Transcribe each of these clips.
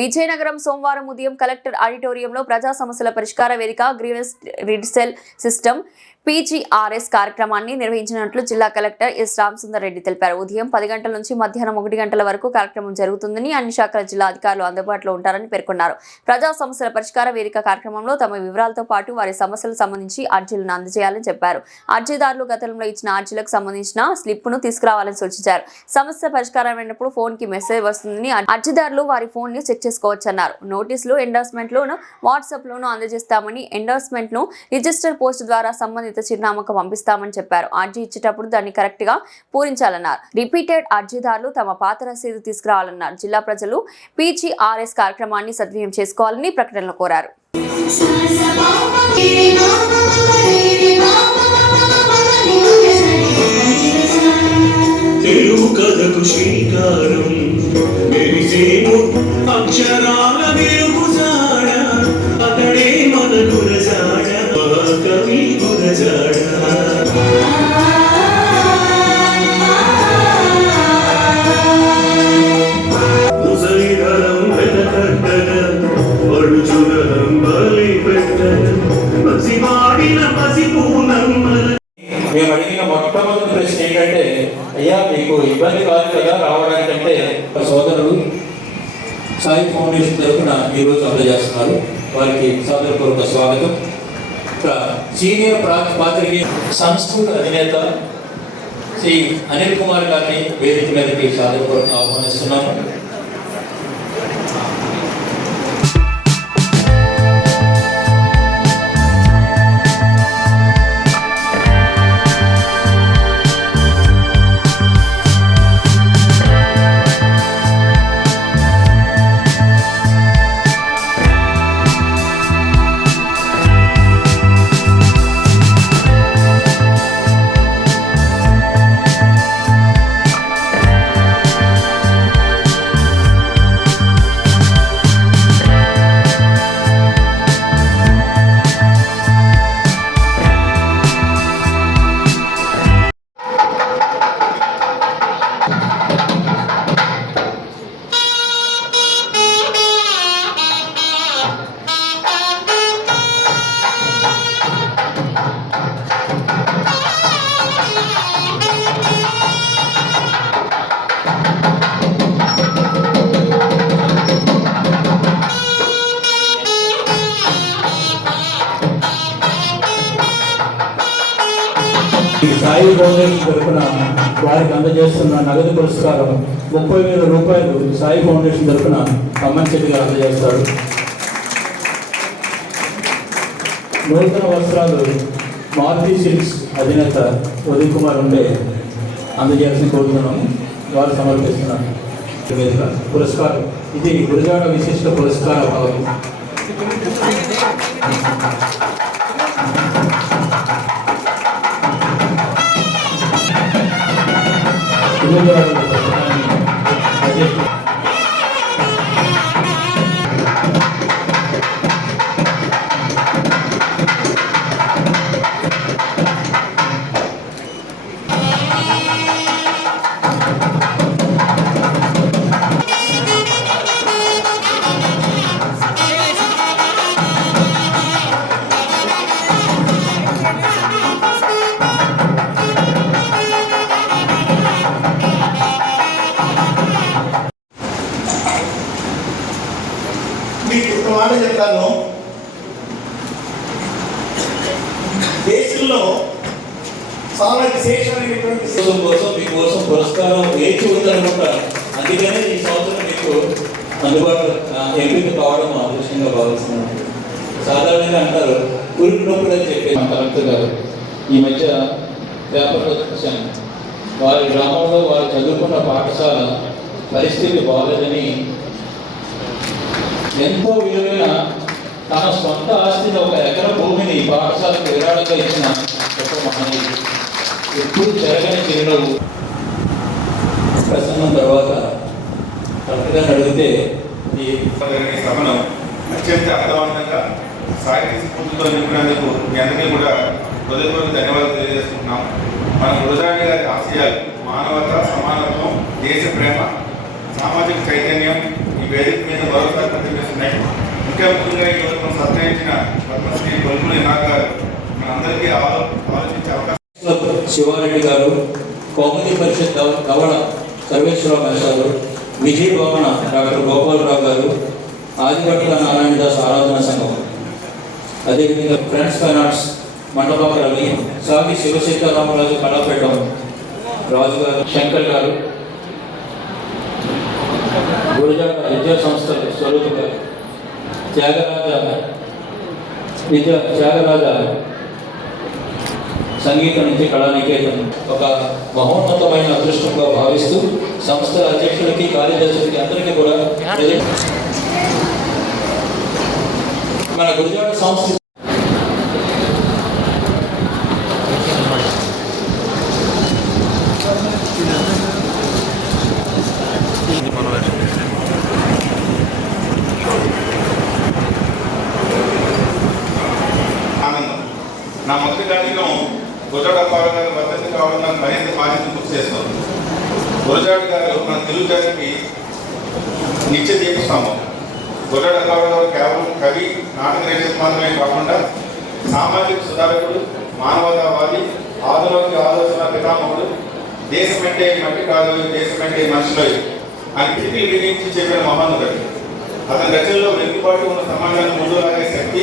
విజయనగరం సోమవారం ఉదయం కలెక్టర్ ఆడిటోరియంలో ప్రజా సమస్యల పరిష్కార వేదిక గ్రీవెన్స్ రిడ్సెల్ సిస్టమ్ PGRS కార్యక్రమాన్ని నిర్వహించినట్లు జిల్లా కలెక్టర్ ఎస్ రామసుందర్ రెడ్డి తెలిపారు. ఉదయం 10 గంటల నుంచి మధ్యాహ్నం 1 గంటల వరకు కార్యక్రమం జరుగుతుందని, అన్ని శాఖల జిల్లా అధికారులు అందుబాటులో ఉంటారని పేర్కొన్నారు. ప్రజా సమస్యల పరిష్కార వేదిక కార్యక్రమంలో తమ వివరాలతో పాటు వారి సమస్యలకు సంబంధించి అర్జీలను అందజేయాలని చెప్పారు. అర్జీదారులు గతంలో ఇచ్చిన అర్జీలకు సంబంధించిన స్లిప్ను తీసుకురావాలని సూచించారు. సమస్య పరిష్కారమైనప్పుడు ఫోన్ కి మెసేజ్ వస్తుందని, అర్జీదారులు వారి ఫోన్ ని చెక్ చేసుకోవచ్చన్నారు. నోటీసులు, ఎండార్స్మెంట్లను వాట్సాప్ లోను అందజేస్తామని, ఎండార్స్మెంట్ ను రిజిస్టర్ పోస్ట్ ద్వారా సంబంధిత చిరునామాకు పంపిస్తామని చెప్పారు. అర్జీ ఇచ్చేటప్పుడు దాన్ని కరెక్ట్ గా పూరించాలన్నారు. రిపీటెడ్ అర్జీదారులు తమ పాత రసీదు తీసుకురావాలన్నారు. జిల్లా ప్రజలు PGRS కార్యక్రమాన్ని సద్వినియోగం చేసుకోవాలని ప్రకటనలో కోరారు. మేము అడిగిన మొట్టమొదటి ప్రశ్న ఏంటంటే, అయ్యా మీకు ఇబ్బంది కాదు కదా రావడానికంటే, సోదరుడు సాయి ఫౌండేషన్ తరఫున ఈరోజు అందజేస్తున్నారు. వారికి సాదరపూర్వక స్వాగతం. సీనియర్ పాత్రికేయ సంస్కృత అధినేత శ్రీ అనిల్ కుమార్ గారిని వేదిక మీదకి సాదరపూర్వక ఆహ్వానిస్తున్నాము. సాయి ఫౌండేషన్ తరఫున వారికి అందజేస్తున్న నగదు పురస్కారం 30,000 రూపాయలు సాయి ఫౌండేషన్ తరఫున అమ్మశెట్టి గారు అందజేస్తారు. నూతన వస్త్రాలు మారుతి సిల్క్స్ అధినేత ఉదయ్ కుమార్ ఉండే అందజేయాల్సిన కోరుతున్నాము. వారు సమర్పిస్తున్నారు పురస్కారం. ఇది గురజాడ విశిష్ట పురస్కార భాగం. మీకు ఒక మాట చెప్తాను. దేశంలో చాలా విశేషమైనటువంటి కోసం మీకోసం పురస్కారం వేచి ఉందనుకుంటా. అందుకనే ఈ సంవత్సరం మీకు అందుబాటులో ఎంపిక కావడం అదృష్టంగా భావిస్తున్నాను. సాధారణంగా అంటారు పురుగు నొప్పులు అని చెప్పి కలెక్టర్ గారు ఈ మధ్య పేపర్లో చూశాను. వారి గ్రామంలో వారు చదువుకున్న పాఠశాల పరిస్థితి బాగలేదని ఎంతో విలువైన తన సొంత ఆస్తిని 1 ఎకరం భూమిని పాఠశాలకు విరాళంగా ఇచ్చిన ఒక మహనీయుడు. ఎప్పుడు జరగని చిరునవ్వు. ప్రసంగం తర్వాత కరెక్ట్గా అడిగితే ఈ సభను అత్యంత అర్థవంతంగా సాహిత్య స్ఫూర్తితో నింపినందుకు మీ అందరికీ కూడా హృదయపూర్వక ధన్యవాదాలు తెలియజేసుకుంటున్నాం. మన గురజాడ గారి ఆశయాలు మానవత, సమానత్వం, దేశ ప్రేమ, సామాజిక చైతన్యం, ఈ వేదిక మీద మరోసారి ప్రతిబింబిస్తున్నాయి. ముఖ్యంగా ఈ రోజు మనం సత్కరించిన పద్మశ్రీ కొలుపులు ఇనాక్ గారు మనందరికీ ఆలోచించే అవకాశం. శివారెడ్డి గారు, కౌముది పరిషత్ గవళ సర్వేశ్వరరావు మేషారు, విజయ భవన డాక్టర్ గోపాలరావు గారు, ఆదిపట్ల నారాయణదాస్ ఆరాధన సంఘం, అదేవిధంగా friends fine arts Mandapaka Ravi, సాగి శివశేఖరరామరాజు కళాపీఠం రాజు గారు, శంకర్ గారు, గురుజాడ విద్యా సంస్థల స్వరూప గారు, త్యాగరాజ సంగీత నుంచి కళానికేతన్ ఒక మహోన్నతమైన అదృష్టంగా భావిస్తూ సంస్థ అధ్యక్షులకి కార్యదర్శులకి అందరికీ కూడా మన గురుజాడ సంస్థ ఆనందం. నా మొదటి కార్యక్రమం గురజాడ అప్పారావు గారు వర్ధంతి కావడం నాకు మరింత బాధ్యత గుర్తు చేస్తుంది. గురజాడ గారు మన తెలుగు జాతికి నిత్య దీపస్తంభం. గురజాడ అప్పారావు గారు కేవలం కవి, నాటక రచయిత మాత్రమే కాకుండా సామాజిక సుధారకుడు, మానవతావాది, ఆధునిక ఆలోచన పితామహుడు, దేశం అంటే మట్టి కాదు, దేశం అంటే మనుషులు అని పిలిపి వినియోగించి చెప్పిన మహానుడు. అతని రచనలో వెనుకబాటు ఉన్న సమాజాన్ని ముందు లాగే శక్తి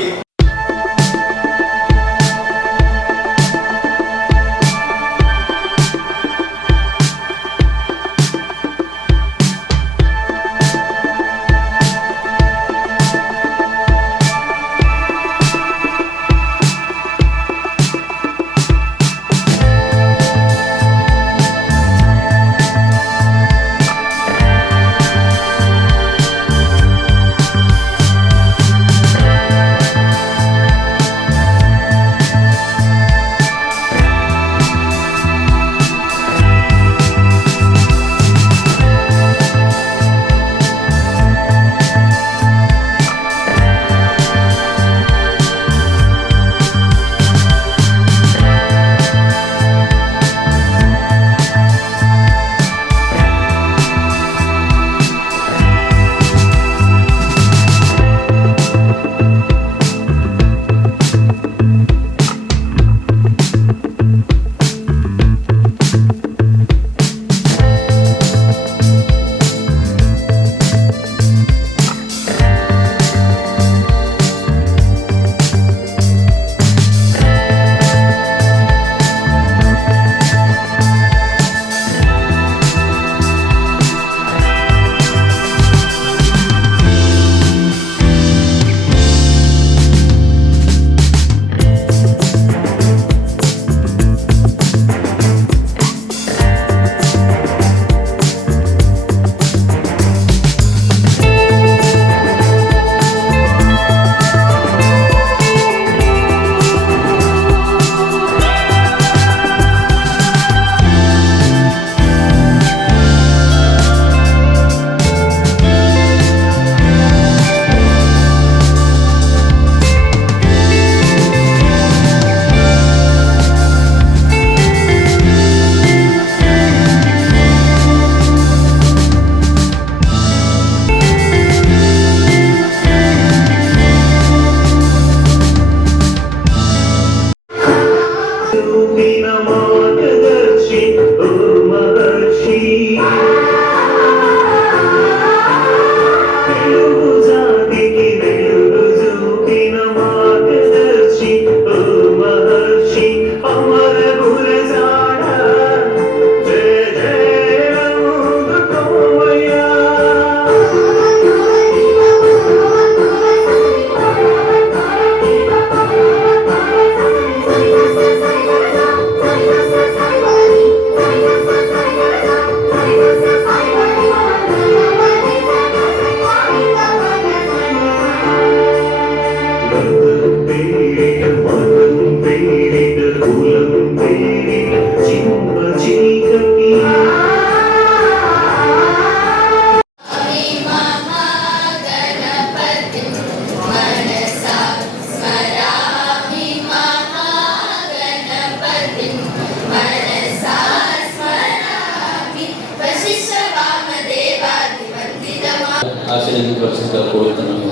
ఆశీర్వదించవలసిందిగా కోరుతున్నాను.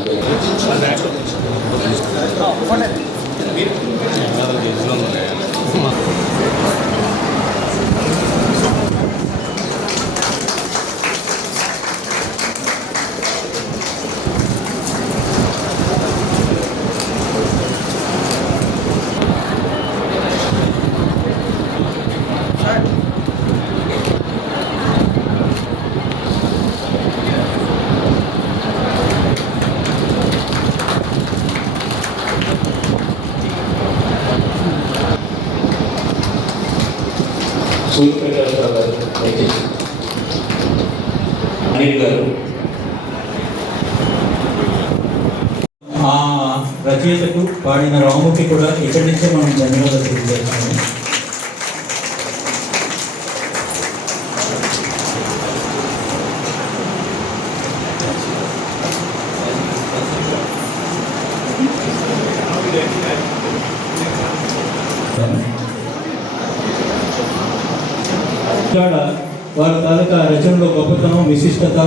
సూర్యప్రకాశరావు గారు దయచేసి. అనిల్ గారు. ఆ రచయితకు పాడిన రాముకి కూడా ఇక్కడి నుంచే మనం ధన్యవాదాలు తెలియజేస్తాము. వారి తాలూకా రచనలో గొప్పతనం, విశిష్టత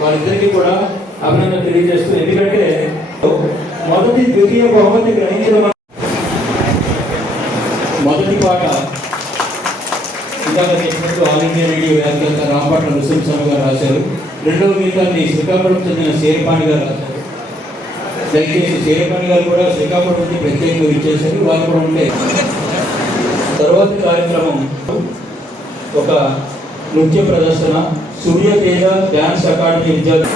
వారిద్దరికీ కూడా అభినందన తెలియజేస్తూ, ఎందుకంటే మొదటి ద్వితీయ బహుమతి గ్రహించిన మొదటి పాట ఇందాక చేసినట్టు ఆల్ ఇండియా రేడియో వ్యాఖ్యాత రాంపట్ల నృసింహస్వామి గారు రాశారు. రెండవ గీతాన్ని శ్రీకాకుళం చెందిన శేరిపాణి గారు రాశారు. దయచేసి శేరిపాణి గారు కూడా శ్రీకాకుళం నుంచి ప్రత్యేకంగా ఇచ్చేశారు. వారు కూడా ఉంటే తర్వాత కార్యక్రమం ఒక నృత్య ప్రదర్శన, సూర్య తేజ డ్యాన్స్ అకాడమీ విద్యార్థి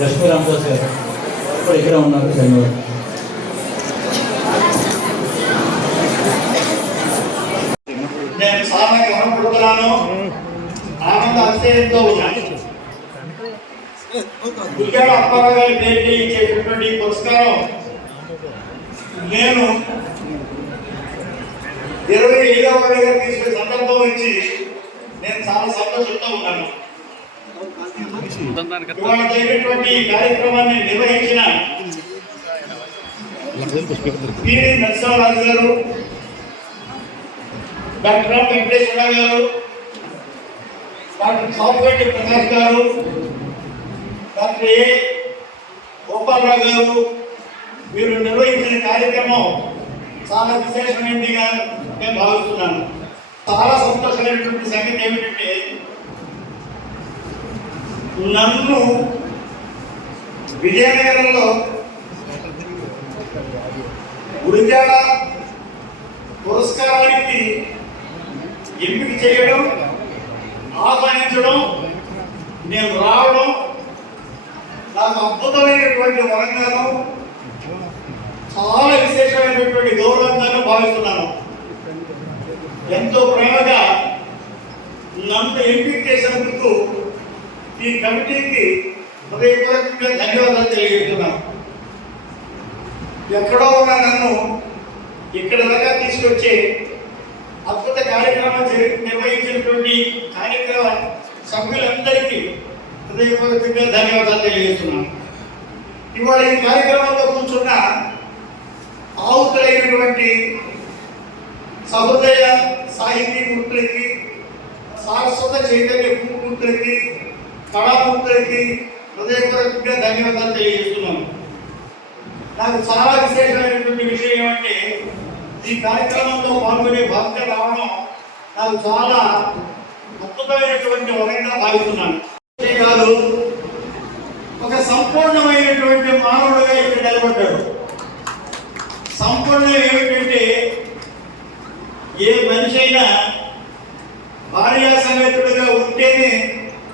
లక్ష్మీ రామదాస్ గారు ఇప్పుడు ఇక్కడ ఉన్నారు. ధన్యవాదాలు. నేను చాలా గమనపడుతున్నాను, ఆనంద అతిశయంతో ఉన్నాను. గురిజాడ అప్పారావు గారి పేరుకి ఇచ్చేటటువంటి పురస్కారం నేను 25వ తీసుకునే సందర్భం ఇచ్చి నేను చాలా సంతోషంతో ఉన్నాను. ఇవాళ జరిగినటువంటి కార్యక్రమాన్ని నిర్వహించిన పిడి నరసింహరాజు గారు, డాక్టర్ రామ్ వెంకటేశ్వర గారు, డాక్టర్ సాపుగడ్డి ప్రకాష్ గారు, డాక్టర్ ఏ గోపాలరావు గారు, వీరు నిర్వహించిన కార్యక్రమం చాలా విశేషమైనదిగా నేను భావిస్తున్నాను. చాలా సంతోషమైనటువంటి సంగతి ఏమిటంటే, నన్ను విజయనగరంలో గురిజాడ పురస్కారానికి ఎంపిక చేయడం, ఆహ్వానించడం, నేను రావడం నాకు అద్భుతమైనటువంటి వరంగాను, చాలా విశేషమైనటువంటి గౌరవంగాను భావిస్తున్నాను. ఎంతో ప్రేమగా నన్ను ఎంపిక చేసినందుకు ఈ కమిటీకి హృదయపూర్వకంగా ధన్యవాదాలు తెలియజేస్తున్నాను. ఎక్కడో ఉన్న నన్ను ఇక్కడ దాకా తీసుకొచ్చే అద్భుత కార్యక్రమం నిర్వహించినటువంటి కార్యక్రమ సభ్యులందరికీ హృదయపూర్వకంగా ధన్యవాదాలు తెలియజేస్తున్నాను. ఇవాళ ఈ కార్యక్రమంలో కూర్చున్న ఆవుతులైనటువంటి సహృదయ సాహితీ మూర్తులకి, సారస్వత చైతన్య మూర్తులకి, కళామూర్తులకి హృదయపూర్వకంగా ధన్యవాదాలు తెలియజేస్తున్నాను. నాకు చాలా విశేషమైనటువంటి విషయం ఏమంటే, ఈ కార్యక్రమంలో పాల్గొనే భాగ్యం రావడం నాకు చాలా అద్భుతమైనటువంటి వరంగా భావిస్తున్నాను. కాదు, ఒక సంపూర్ణమైనటువంటి మానవుడిగా ఇక్కడ నిలబడ్డాడు. సంపూర్ణం ఏమిటంటే, ఏ మనిషి అయినా భార్యా సమేతుడిగా ఉంటేనే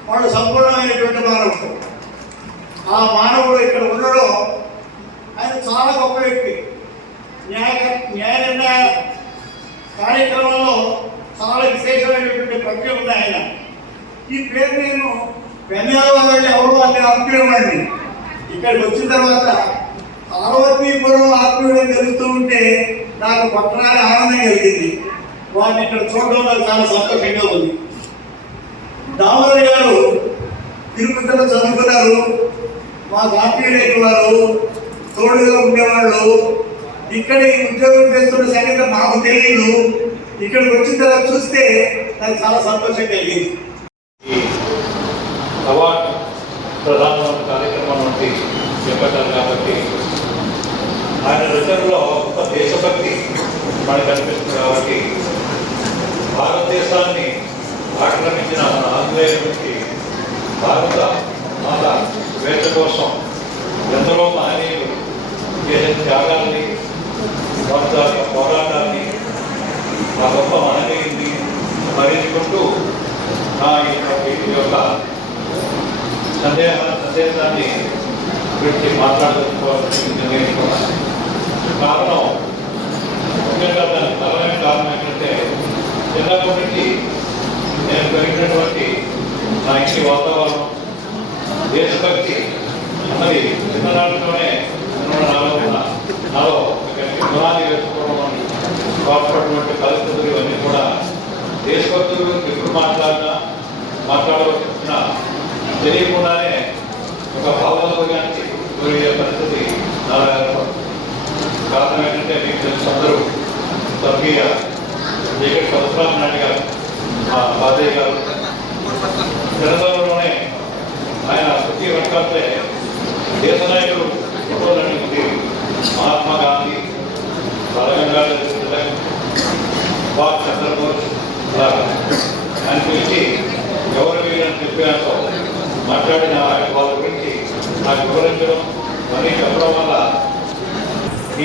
వాడు సంపూర్ణమైనటువంటి మానవుడు. ఆ మానవుడు ఇక్కడ ఉండడం ఆయన చాలా గొప్ప వ్యక్తి. న్యాయ కార్యక్రమంలో చాలా విశేషమైనటువంటి ప్రజ్ఞ ఉంది ఆయన. ఈ పేరు నేను వెన్నెల వెళ్ళి ఎవరు అని అనుకునేవాడిని. ఇక్కడికి వచ్చిన తర్వాత పార్వతీపురం ఆత్మీయుడు తెలుస్తూ ఉంటే నాకు పట్టణాన్ని ఆనందం కలిగింది. వారిని ఇక్కడ చూడడం నాకు చాలా సంతోషంగా ఉంది. దామోదర్ గారు తిరుపతిలో చదువుకున్నారు, మా ఆత్మీయులైన వారు, తోడుగా ఉండేవాళ్ళు. ఇక్కడ ఈ ఉద్యోగం చేస్తున్న సంగతి నాకు తెలియదు. ఇక్కడికి వచ్చిన తర్వాత చూస్తే నాకు చాలా సంతోషం కలిగింది. ఈ అవార్డు ప్రధాన కార్యక్రమం నుండి చేపట్టారు కాబట్టి ఆయన రచనలో ఒక దేశభక్తి మనకు కనిపిస్తుంది. కాబట్టి భారతదేశాన్ని ఆక్రమించిన మన ఆంగ్లేయుల నుంచి భారత మాత స్వేచ్ఛ కోసం ఎందరో మహనీయులు చేసిన త్యాగాల్ని, వారి యొక్క పోరాటాన్ని, ఆ గొప్ప మహనీయుల్ని స్మరించుకుంటూ వీటి యొక్క సందేశాన్ని గురించి మాట్లాడుకోవాల్సి నిర్ణయించుకున్నాను. కారణం ముఖ్యంగా దానికి బలమైన కారణం ఏంటంటే చిన్నప్పటి నుంచి నేను పెరిగినటువంటి నా ఇంటి వాతావరణం, దేశభక్తి అన్నది చిన్ననాటిలోనే నాలో గుణాలు వేసుకోవడం, వాడుతున్నటువంటి పరిస్థితులు ఇవన్నీ కూడా దేశభక్తులు ఎప్పుడు మాట్లాడవలసిన తెలియకుండానే ఒక భావోద్వేగానికి గురయ్యే పరిస్థితి నాలో ఏర్పడుతుంది. కారణం ఏంటంటే మీకు తెలిసిన అందరూ స్వర్గీయ జగన్ పరశురామ నాయుడు గారు, మా బాదయ్య గారు తెలంగాణలోనే ఆయన ప్రతి వర్గాలే దేశ నాయకులు ఫోటోలన్నీ ఉంది. మహాత్మా గాంధీ, బాలగంగాధర్ తిలక్, సుభాష్ చంద్రబోస్ ఆయన పిలిచి ఎవరు వీళ్ళని చెప్పారో మాట్లాడిన వాళ్ళ గురించి నాకు వివరించడం, మరీ చెప్పడం వల్ల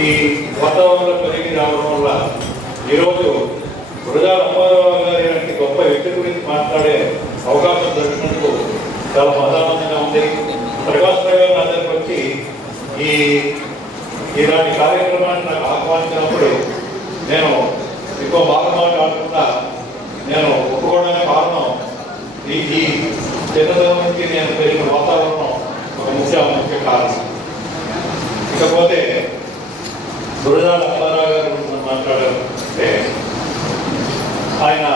ఈ వాతావరణంలో పెరిగి రావడం వల్ల ఈరోజు గురజాల అప్పారావు గారి లాంటి గొప్ప వ్యక్తి గురించి మాట్లాడే అవకాశం దొరికినందుకు చాలా ఆనందంగా ఉంది. ప్రకాశ్ రావు గారు నా దగ్గరకు వచ్చి ఇలాంటి కార్యక్రమాన్ని నాకు ఆహ్వానించినప్పుడు నేను ఎక్కువ బాగా మాట్లాడకుండా నేను ఒప్పుకోవడానికి కారణం ఈ చిన్నతనం నుంచి నేను పెరిగిన వాతావరణం ఒక ముఖ్య కారణం. ఇకపోతే గురజాల అప్పారావు గారు మాట్లాడారంటే ఆయన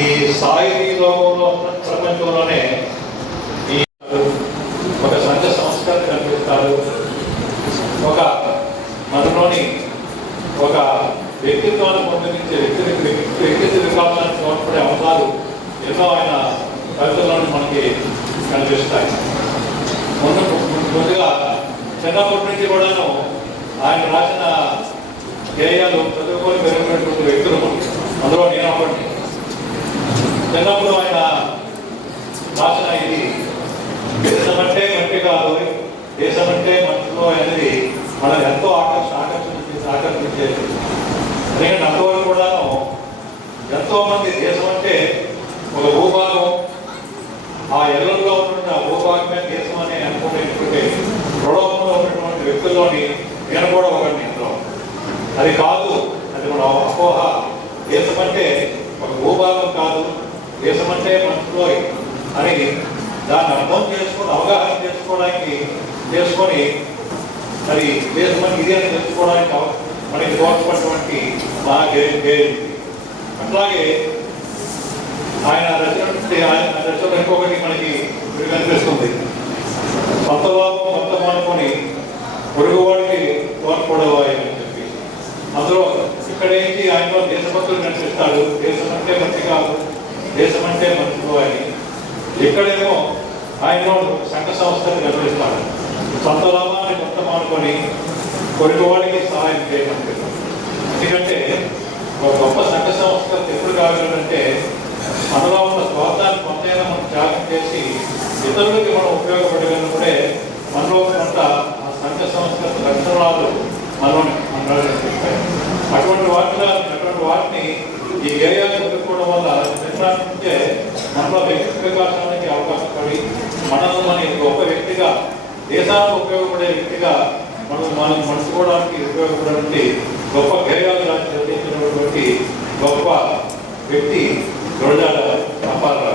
ఈ సాహితీలో ప్రపంచంలోనే ఈ ఒక సంఘ సంస్కరణ కనిపిస్తారు. ఒక మనలోని ఒక వ్యక్తిత్వాన్ని పొందించే వ్యక్తిత్వ వికాసానికి తోడ్పడే అంశాలు ఎన్నో ఆయన కవితల్లోని మనకి కనిపిస్తాయి. ముందుగా చిన్నప్పటి నుంచి కూడాను ఆయన రాసిన గేయాలు చదువుకొని పెరిగినటువంటి వ్యక్తులు, అందులో నేను ఒకటి. చిన్నప్పుడు ఆయన రాసిన ఇది దేశమంటే మట్టి కాదు, దేశమంటే మట్టిలో అనేది మనం ఎంతో ఆకర్షించేది. ఎందుకంటే అంతవరకు కూడాను ఎంతో మంది దేశం అంటే ఒక భూభాగం, ఆ ఎల్లల్లో ఉన్నటువంటి ఆ భూభాగమే దేశం అని అనుకునేటువంటి ప్రలోభంలో ఉన్నటువంటి వ్యక్తుల్లోని నేను కూడా ఒకటి. ఇంట్లో అది కాదు, అది మన అపోహ. దేశం అంటే ఒక భూభాగం కాదు, దేశం అంటే మనసులో అని దాన్ని అర్థం చేసుకొని అవగాహన చేసుకొని మరి దేశం ఇది అని తెలుసుకోవడానికి మనకి తోడ్పడినటువంటి మా గేరు. అట్లాగే ఆయన రచన ఇంకొకటి మనకి కనిపిస్తుంది. సొంత లాభం మొత్తం అనుకొని పొరుగువాడికి తోడ్పడేవాయి అని చెప్పి అందులో ఇక్కడేంటి ఆయనలో దేశభక్తులు కనిపిస్తాడు. దేశం అంటే మంచి కాదు, దేశం అంటే మనుషులు అని. ఇక్కడేమో ఆయనలో సంఘ సంస్థలు కనిపిస్తాడు. సొంత లాభాన్ని మొత్తం అనుకొని పొరుగువాడికి సహాయం చేయమంటే. ఎందుకంటే ఒక గొప్ప సంఘ సంస్కృతి ఎప్పుడు కాగలంటే మనలో ఉన్న స్వార్థాన్ని కొంతైనా మనం త్యాగం చేసి ఇతరులకి మనం ఉపయోగపడగలిగినప్పుడే మనలో కొంత ఆ సంఘ సంస్కృతి లక్షణాలు మనలోని కనిపిస్తాయి. అటువంటి వాటిని ఈ గేయాలు చదువుకోవడం వల్ల నిర్ణయించే మనలో వ్యక్తిత్వ వికాసానికి అవకాశం పడి మన గొప్ప వ్యక్తిగా, దేశానికి ఉపయోగపడే వ్యక్తిగా మనం మనుచుకోవడానికి ఉపయోగపడే గొప్ప గేయాలు రచించినటువంటి గొప్ప వ్యక్తి గురజాల అప్పారావు.